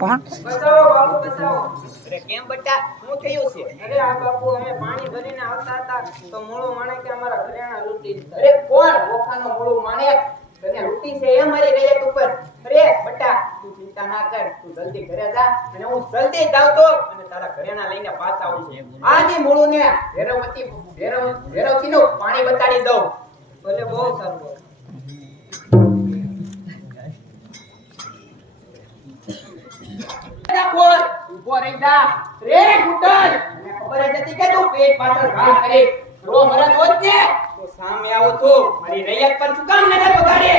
કોણ? બચાવો બાપુ બચાવો. અરે કેમ બટા શું થયું છે? અરે આ બાપુ અમે પાણી ભરીને આવતા હતા તો મોળું માણેકે અમારા ઘરેણા લૂંટી લીધા. અરે કોણ ઓખાનો મૂળું માણેક તને લૂંટી છે એ મારી રૈયત ઉપર? અરે બટા તું ચિંતા ના કર, તું જલ્દી ઘરે જા અને હું જલ્દી જાઉં તો અને તારા ઘરેણા લઈને પાછા આવું છું. આજે મૂળું ને ભેરવથી નું પાણી બતાડી દઉં. ભલે બહુ સારું હોય. ઉભો રહી જા રે ગુડર. મને ખબર જ હતી કે તું પેટ પાછળ ઘા કરે રો મરદ હોત ને તો સામે આવો તો મારી રૈયત પર શું કામ નજર બગાડે?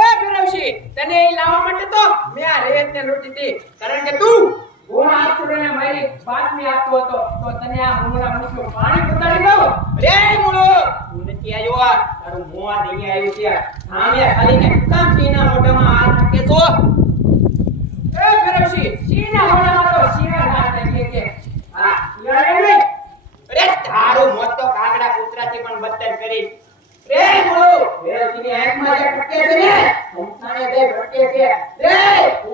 એ ફેરવશી તને એ લાવવા માટે તો મેં આ રૈયતને લૂંટી હતી, કારણ કે તું ગોણા આસુડને મારી બાતમી આપતો હતો તો તને આ મુંગળા મુઠ્ઠીઓ પાણી બતાડી દઉં. રે મુળો તું નથી આવ્યો, તારું મોં આ દઈ આવ્યું છે. સામે ખાલીને કામ સીના મોઢામાં હાથ નાખે તો એ ફેરવશી સીના મોઢામાં તો સીના હાથ નાખે કે આ યાર રે. અરે તારું મોત તો કાગડા કૂતરાથી પણ બદતર કરી. રે બોલો ફેરવશીની આંખમાં જે ટકે છે ને સંસાણે જે ભટકે છે રે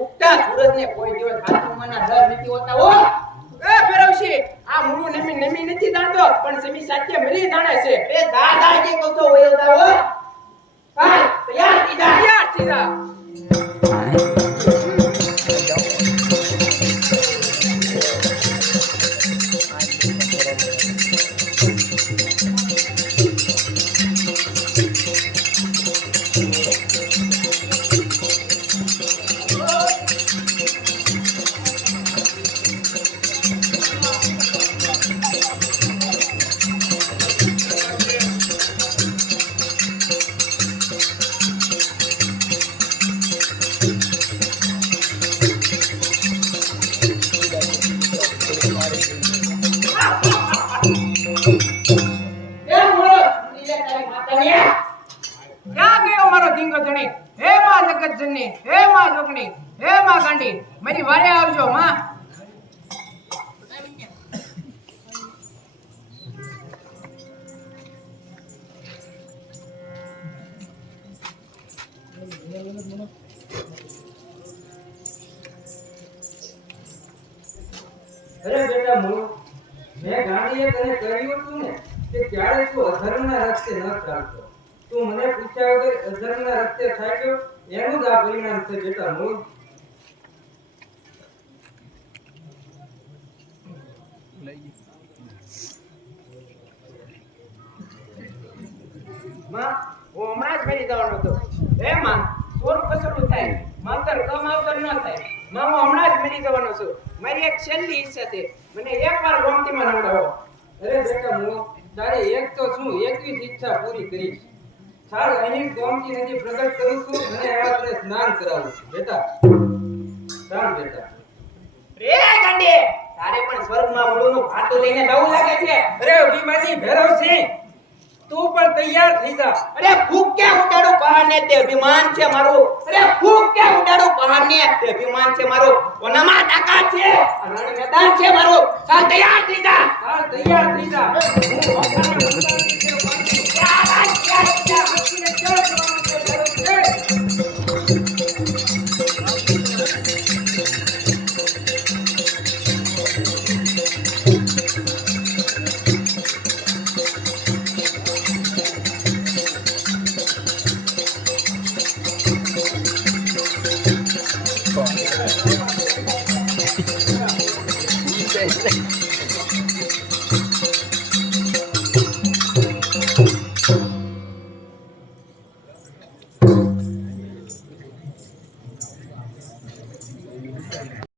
ઉગતા સૂરજને કોઈ દિવસ હાથમાંના ડર નથી હોતા હો. એ ફેરવશી આ મૂળું નમી નથી જાણતો પણ સમી સાચે મરી જાણે છે. એ જા જે કહો તો હોય જા હો. હાલ તૈયાર થઈ જા. મારી વારે આવજો માં. અરે બેટા મૂળ, મેં ગાંધીએ તને કહ્યું હતું ને કે ક્યારે તું અધર્મના રસ્તે ન ચાલતો. તું મને પૂછ્યા વગર અધર્મના રસ્તે ચાલ્યો, એનું જ આ પરિણામ છે બેટા મૂળ. માં હું હમણાં જ મરી જવાનો હતો. હે માં સોરું કસરું થાય માતર કમ આવતર ન થાય. માં હું હમણાં જ મરી જવાનો છું. મારી એક છેલ્લી ઈચ્છા છે, મને એકવાર ગોમતીમાં નવડાવો. અરે બેટા મૂળ, તારી એક તો શું 21 ઈચ્છા પૂરી કરીશ. ચાલ અહીં ગોમતી નદી પ્રગટ કરું છું અને આને સ્નાન કરાવું છું બેટા. ચાલ બેટા. રે ગાંડી તારે પણ સ્વર્ગમાં મૂળનું ભાતું લઈને જવું લાગે છે. અરે અભિમાની ભૈરવસિંહ, તું પણ તૈયાર થઈ જા. અરે ફૂક કે ઉડાડું બહારને તે અભિમાન છે મારું. અરે ફૂક કે ઉડાડું બહારને તે અભિમાન છે મારું. ઓનામાં તાકાત છે, રણ મેદાન છે મારું. ચાલ તૈયાર થઈ જા. ચાલ તૈયાર થઈ જા.